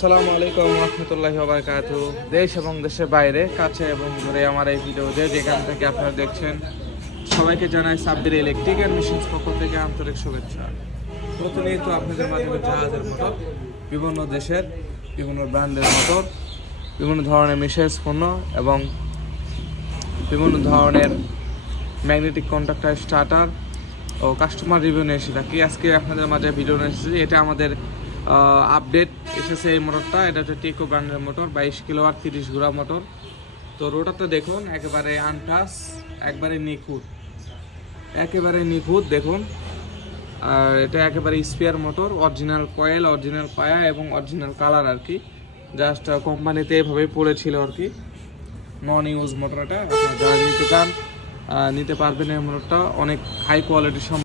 আসসালামু আলাইকুম রহমতুল্লাহি ওয়া বারাকাতুহু। দেশ এবং দেশের বাইরে, কাছে এবং দূরে আমার এই ভিডিও যেখান থেকে আপনারা দেখছেন, সবাইকে জানাই সাব্বির ইলেকট্রিক অ্যান্ড মেশিনস পক্ষ থেকে আন্তরিক শুভেচ্ছা। প্রতিনিয়ত আপনাদের মাধ্যমে জাহাজের মোটর, বিভিন্ন দেশের বিভিন্ন ব্র্যান্ডের মোটর, বিভিন্ন ধরনের মেশিনস পণ্য এবং বিভিন্ন ধরনের ম্যাগনেটিক কন্ট্যাক্টর, স্টার্টার ও কাস্টমার রিভিউ নিয়ে এসে থাকি। আজকে আপনাদের মাঝে ভিডিও নিয়ে এসেছি। এটা আমাদের আপডেট এসেছে এই মোটরটা। এটা হচ্ছে টেকো ব্র্যান্ডের মোটর, 22 কিলোওয়াট 30 ঘোড়া মোটর। তো রোটারটা দেখুন, একেবারে আনটাচ, একেবারে নিখুঁত দেখুন। আর এটা একেবারে spare motor, original coil, original পায়া এবং অরিজিনাল কালার আর কি। জাস্ট কোম্পানিতে এভাবেই পড়েছিল আর কি। নন ইউজ মোটর এটা। আপনারা যারা নিতে চান নিতে পারবেন। এই মোটরটা অনেক হাই কোয়ালিটির